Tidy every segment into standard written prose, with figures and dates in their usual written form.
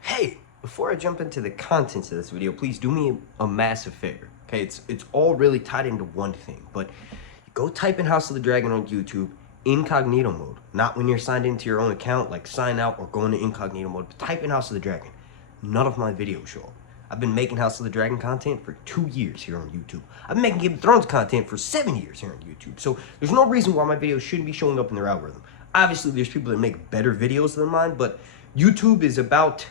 Hey, before I jump into the contents of this video, please do me a massive favor. Okay, it's all really tied into one thing, but go type in House of the Dragon on YouTube, incognito mode. Not when you're signed into your own account, like sign out or go into incognito mode, but type in House of the Dragon. None of my videos show up. I've been making House of the Dragon content for 2 years here on YouTube. I've been making Game of Thrones content for 7 years here on YouTube. So there's no reason why my videos shouldn't be showing up in their algorithm. Obviously, there's people that make better videos than mine, but YouTube is about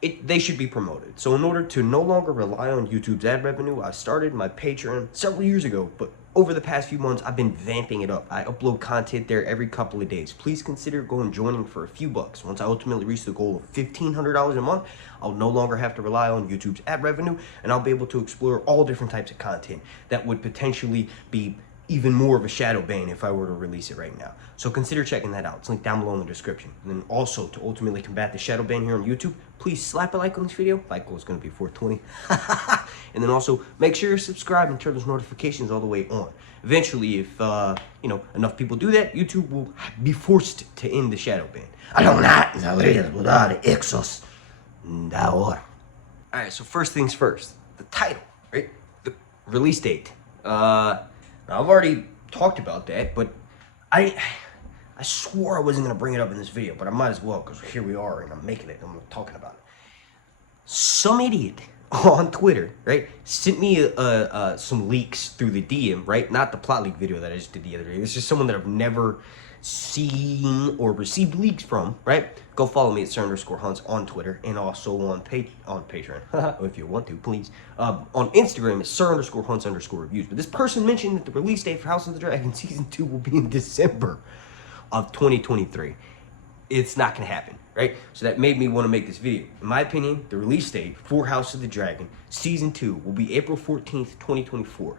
they should be promoted. So in order to no longer rely on YouTube's ad revenue, I started my Patreon several years ago, but over the past few months, I've been vamping it up. I upload content there every couple of days. Please consider going joining for a few bucks. Once I ultimately reach the goal of $1,500 a month, I'll no longer have to rely on YouTube's ad revenue, and I'll be able to explore all different types of content that would potentially be even more of a shadow ban if I were to release it right now. So consider checking that out. It's linked down below in the description. And then also, to ultimately combat the shadow ban here on YouTube, please slap a like on this video. Like goal is going to be 420. And then also, make sure you're subscribed and turn those notifications all the way on. Eventually, if enough people do that, YouTube will be forced to end the shadow ban. Alright, so first things first. The title, right? The release date. Now, I've already talked about that, but I swore I wasn't going to bring it up in this video, but I might as well, because here we are, and I'm making it, I'm talking about it. Some idiot on Twitter, right, sent me some leaks through the DM, right? Not the plot leak video that I just did the other day. It's just someone that I've never seen or received leaks from, right? Go follow me at Sir_Hunts on Twitter and also on Patreon, if you want to, please. On Instagram, it's Sir_Hunts_reviews. But this person mentioned that the release date for House of the Dragon Season 2 will be in December of 2023. It's not going to happen, right? So that made me want to make this video. In my opinion, the release date for House of the Dragon Season 2 will be April 14th, 2024.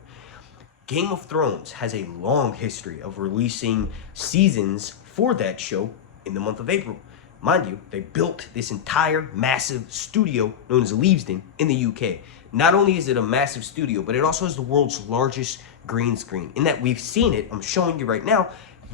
Game of Thrones has a long history of releasing seasons for that show in the month of April. Mind you, they built this entire massive studio known as Leavesden in the UK. Not only is it a massive studio, but it also has the world's largest green screen. In that we've seen it, I'm showing you right now,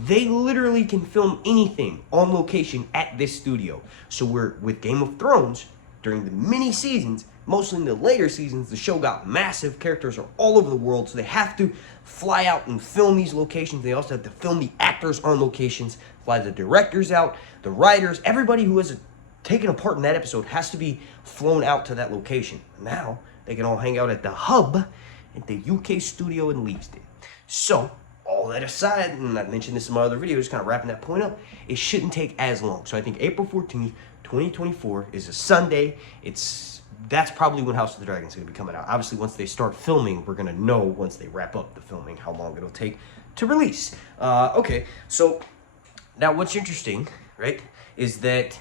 they literally can film anything on location at this studio. So with Game of Thrones, during the mini seasons, mostly in the later seasons, the show got massive. Characters are all over the world, so they have to fly out and film these locations. They also have to film the actors on locations, fly the directors out, the writers, everybody who has taken a part in that episode has to be flown out to that location. Now, they can all hang out at the hub at the UK studio in Leavesden. So, all that aside, and I mentioned this in my other video, just kind of wrapping that point up, it shouldn't take as long. So I think April 14th, 2024 is a Sunday. That's probably when House of the Dragon is going to be coming out. Obviously, once they start filming, we're going to know once they wrap up the filming how long it'll take to release. Okay, so now what's interesting, right, is that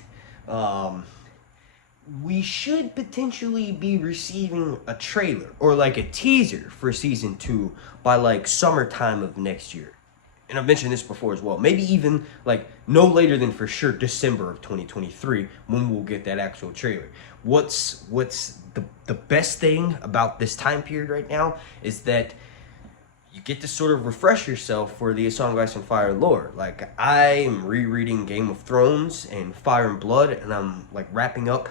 we should potentially be receiving a trailer or like a teaser for Season 2 by like summertime of next year. And I've mentioned this before as well. Maybe even like no later than for sure December of 2023 when we'll get that actual trailer. What's the best thing about this time period right now is that you get to sort of refresh yourself for the A Song of Ice and Fire lore. Like, I am rereading Game of Thrones and Fire and Blood, and I'm like wrapping up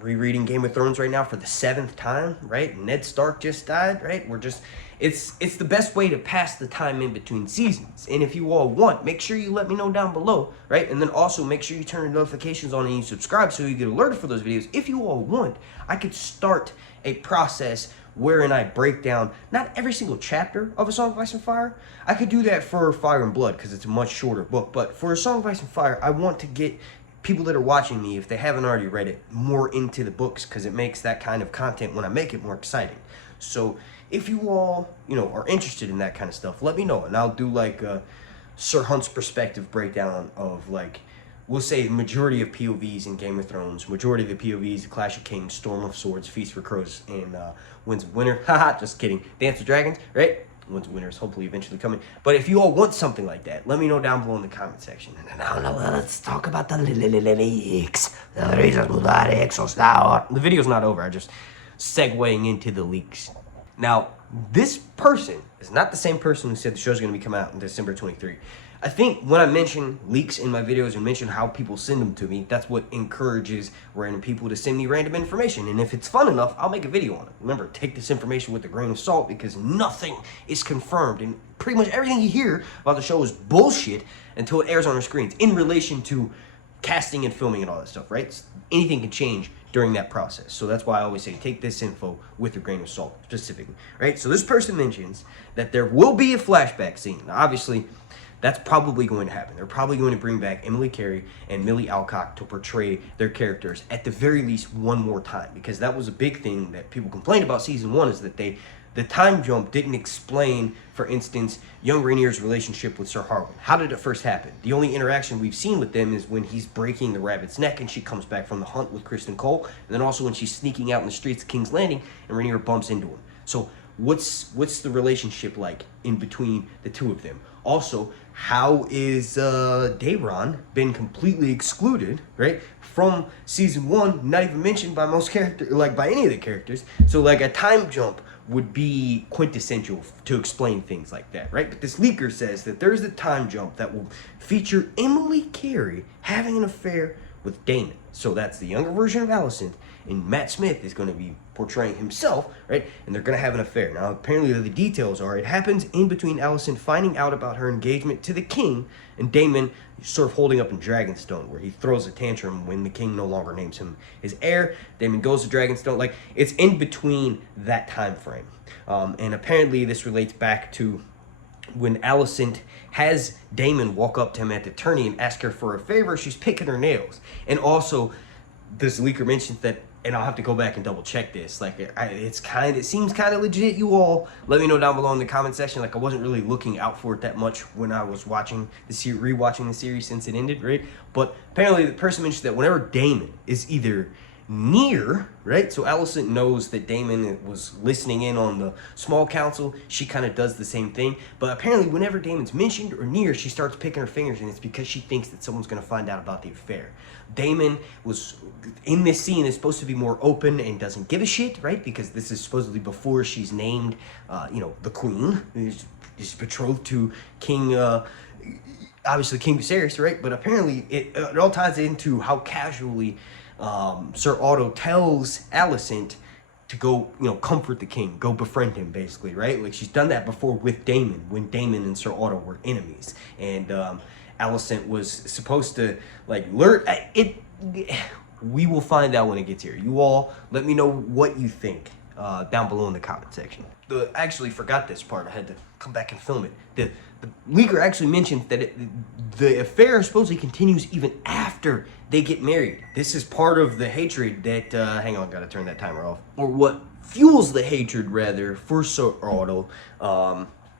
rereading Game of Thrones right now for the 7th time, right? Ned Stark just died, right? It's the best way to pass the time in between seasons. And if you all want, make sure you let me know down below, right? And then also make sure you turn your notifications on and you subscribe so you get alerted for those videos. If you all want, I could start a process wherein I break down not every single chapter of A Song of Ice and Fire. I could do that for Fire and Blood because it's a much shorter book. But for A Song of Ice and Fire, I want to get people that are watching me, if they haven't already read it, more into the books because it makes that kind of content when I make it more exciting. So if you all, are interested in that kind of stuff, let me know. And I'll do like a Sir Hunt's perspective breakdown of like, we'll say majority of POVs in Game of Thrones, majority of the POVs, The Clash of Kings, Storm of Swords, Feast for Crows, and Winds of Winter. Haha, just kidding. Dance of Dragons, right? Winds of Winter is hopefully eventually coming. But if you all want something like that, let me know down below in the comment section. And now let's talk about the leaks. The video's not over. I'm just segueing into the leaks. Now, this person is not the same person who said the show's going to be coming out in December 23. I think when I mention leaks in my videos and mention how people send them to me, that's what encourages random people to send me random information. And if it's fun enough, I'll make a video on it. Remember, take this information with a grain of salt because nothing is confirmed. And pretty much everything you hear about the show is bullshit until it airs on our screens in relation to casting and filming and all that stuff, right? Anything can change during that process. So that's why I always say take this info with a grain of salt specifically, right? So this person mentions that there will be a flashback scene. Now, obviously, that's probably going to happen. They're probably going to bring back Emily Carey and Millie Alcock to portray their characters at the very least one more time, because that was a big thing that people complained about season 1 is that the time jump didn't explain, for instance, young Rainier's relationship with Sir Harwin. How did it first happen? The only interaction we've seen with them is when he's breaking the rabbit's neck and she comes back from the hunt with Kristen Cole, and then also when she's sneaking out in the streets of King's Landing and Rainier bumps into him. So what's the relationship like in between the two of them? Also, how is Daemon been completely excluded, right, from season 1, not even mentioned by most characters, like by any of the characters. So like a time jump would be quintessential to explain things like that, right? But this leaker says that there's a time jump that will feature Emily Carey having an affair with Daemon. So that's the younger version of Alicent, and Matt Smith is going to be portraying himself, right? And they're going to have an affair. Now, apparently the details are, it happens in between Alicent finding out about her engagement to the king and Daemon sort of holding up in Dragonstone, where he throws a tantrum when the king no longer names him his heir. Daemon goes to Dragonstone. Like, it's in between that time frame. And apparently this relates back to when Alicent has Daemon walk up to him at the tourney and ask her for a favor. She's picking her nails. And also, this leaker mentions that, and I'll have to go back and double check this, like it seems kind of legit. You all let me know down below in the comment section. Like, I wasn't really looking out for it that much when I was watching rewatching the series since it ended, right? But apparently the person mentioned that whenever Daemon is either near, right, so Alicent knows that Daemon was listening in on the small council, she kind of does the same thing, but apparently whenever Daemon's mentioned or near, she starts picking her fingers, and it's because she thinks that someone's going to find out about the affair. Daemon was in this scene is supposed to be more open and doesn't give a shit, right, because this is supposedly before she's named the queen, is betrothed to King obviously King Viserys, right? But apparently it all ties into how casually Sir Otto tells Alicent to go, comfort the king, go befriend him, basically, right? Like, she's done that before with Daemon, when Daemon and Sir Otto were enemies. And Alicent was supposed to, like, learn it. We will find out when it gets here. You all let me know what you think down below in the comment section. I actually forgot this part. I had to come back and film it. The leaker actually mentioned that the affair supposedly continues even after they get married. This is part of the hatred that, hang on, gotta turn that timer off. Or what fuels the hatred, rather, for Sir Otto.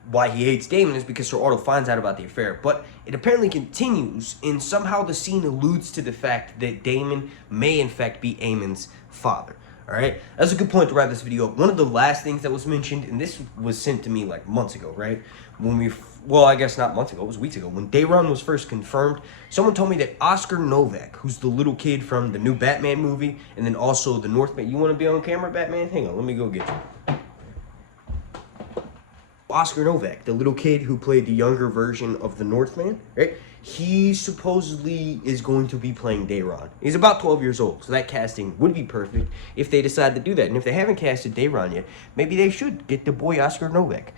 Why he hates Daemon is because Sir Otto finds out about the affair. But it apparently continues, and somehow the scene alludes to the fact that Daemon may in fact be Aemon's father. Alright, that's a good point to wrap this video up. One of the last things that was mentioned, and this was sent to me like months ago, right? Well, I guess not months ago, it was weeks ago. When Daemon was first confirmed, someone told me that Oscar Novak, who's the little kid from the new Batman movie, and then also the Northman. You want to be on camera, Batman? Hang on, let me go get you. Oscar Novak, the little kid who played the younger version of the Northman, right? He supposedly is going to be playing Daemon. He's about 12 years old, so that casting would be perfect if they decide to do that. And if they haven't casted Daemon yet, maybe they should get the boy Oscar Novak.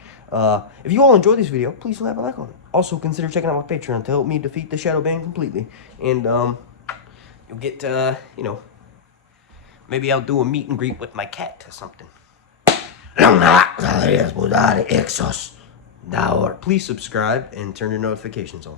If you all enjoyed this video, please leave a like on it. Also, consider checking out my Patreon to help me defeat the Shadow Band completely. And, you'll get, maybe I'll do a meet and greet with my cat or something. Please subscribe and turn your notifications on.